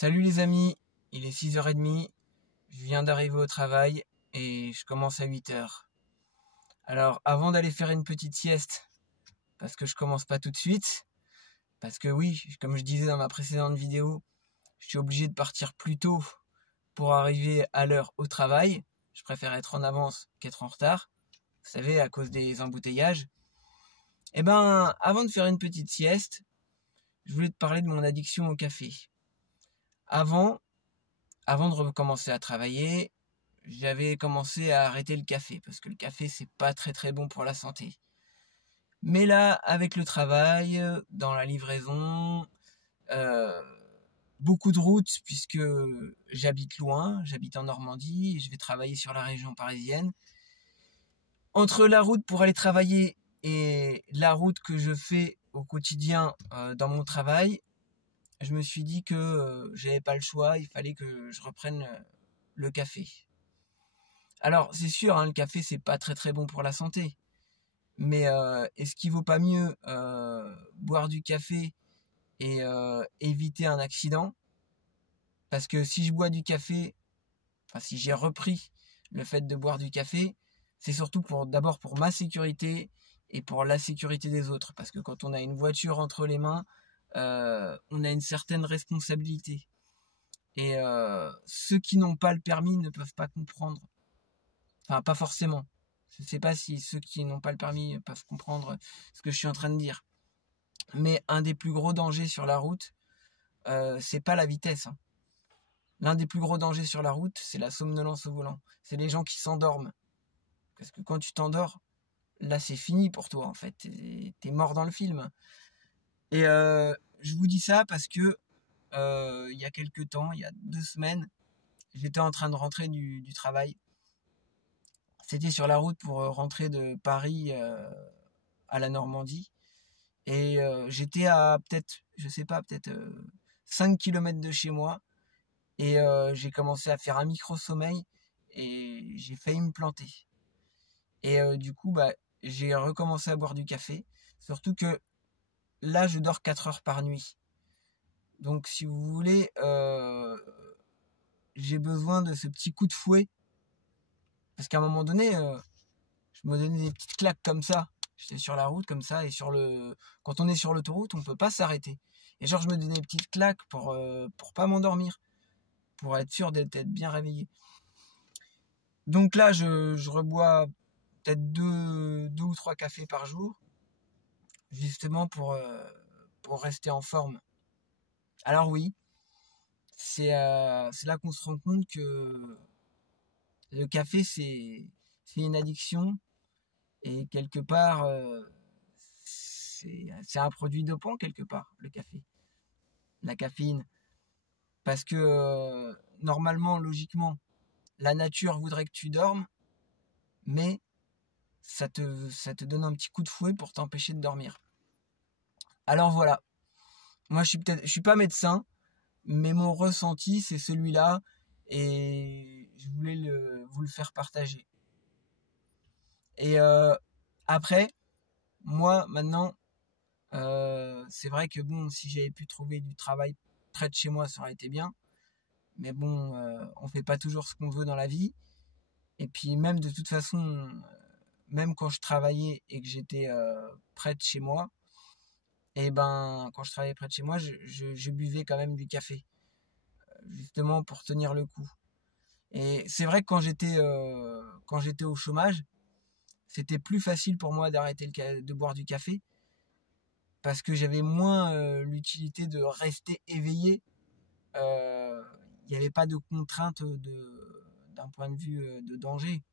Salut les amis, il est 6h30, je viens d'arriver au travail et je commence à 8h. Alors avant d'aller faire une petite sieste, parce que je commence pas tout de suite, parce que oui, comme je disais dans ma précédente vidéo, je suis obligé de partir plus tôt pour arriver à l'heure au travail. Je préfère être en avance qu'être en retard, vous savez, à cause des embouteillages. Et ben, avant de faire une petite sieste, je voulais te parler de mon addiction au café. Avant de recommencer à travailler, j'avais commencé à arrêter le café, parce que le café, c'est pas très très bon pour la santé. Mais là, avec le travail, dans la livraison, euh, beaucoup de routes, puisque j'habite loin, j'habite en Normandie, et je vais travailler sur la région parisienne. Entre la route pour aller travailler et la route que je fais au quotidien dans mon travail, je me suis dit que j'avais pas le choix, il fallait que je reprenne le café. Alors, c'est sûr, hein, le café, c'est pas très très bon pour la santé. Mais est-ce qu'il vaut pas mieux boire du café et éviter un accident? Parce que si je bois du café, enfin si j'ai repris le fait de boire du café, c'est surtout d'abord pour ma sécurité et pour la sécurité des autres. Parce que quand on a une voiture entre les mains, on a une certaine responsabilité. Et ceux qui n'ont pas le permis ne peuvent pas comprendre. Enfin, pas forcément. Je ne sais pas si ceux qui n'ont pas le permis peuvent comprendre ce que je suis en train de dire. Mais un des plus gros dangers sur la route, c'est pas la vitesse. Hein. L'un des plus gros dangers sur la route, c'est la somnolence au volant. C'est les gens qui s'endorment. Parce que quand tu t'endors, là c'est fini pour toi en fait. T'es mort dans le film. Et je vous dis ça parce que il y a quelques temps, il y a 2 semaines, j'étais en train de rentrer du travail. C'était sur la route pour rentrer de Paris à la Normandie. Et j'étais à peut-être, je sais pas, peut-être 5 km de chez moi. Et j'ai commencé à faire un micro-sommeil et j'ai failli me planter. Et du coup, bah, j'ai recommencé à boire du café. Surtout que là, je dors 4 heures par nuit. Donc si vous voulez, j'ai besoin de ce petit coup de fouet. Parce qu'à un moment donné, je me donnais des petites claques comme ça. J'étais sur la route comme ça et quand on est sur l'autoroute, on peut pas s'arrêter. Et genre je me donnais des petites claques pour pas m'endormir, pour être sûr d'être bien réveillé. Donc là, je rebois peut-être deux ou 3 cafés par jour, justement pour rester en forme. Alors oui, c'est là qu'on se rend compte que le café c'est une addiction et quelque part c'est un produit dopant quelque part, le café, la caféine. Parce que normalement, logiquement, la nature voudrait que tu dormes, mais ça te donne un petit coup de fouet pour t'empêcher de dormir. Alors voilà, moi je suis pas médecin, mais mon ressenti c'est celui-là et je voulais vous le faire partager. Et après, moi maintenant, c'est vrai que bon, si j'avais pu trouver du travail près de chez moi, ça aurait été bien. Mais bon, on fait pas toujours ce qu'on veut dans la vie. Et puis même de toute façon, même quand je travaillais et que j'étais près de chez moi, et ben quand je travaillais près de chez moi, je buvais quand même du café, justement pour tenir le coup. Et c'est vrai que quand j'étais au chômage, c'était plus facile pour moi d'arrêter de boire du café parce que j'avais moins l'utilité de rester éveillé. Il n'y avait pas de contrainte d'un point de vue de danger.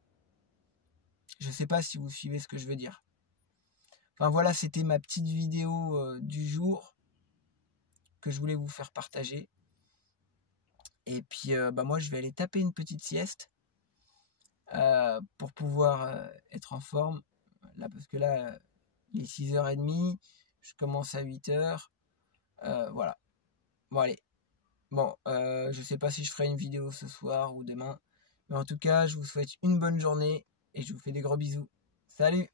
Je ne sais pas si vous suivez ce que je veux dire. Enfin voilà, c'était ma petite vidéo du jour que je voulais vous faire partager. Et puis bah moi je vais aller taper une petite sieste pour pouvoir être en forme. Là, parce que là, il est 6h30, je commence à 8h. Voilà. Bon allez. Bon, je sais pas si je ferai une vidéo ce soir ou demain. Mais en tout cas, je vous souhaite une bonne journée et je vous fais des gros bisous. Salut!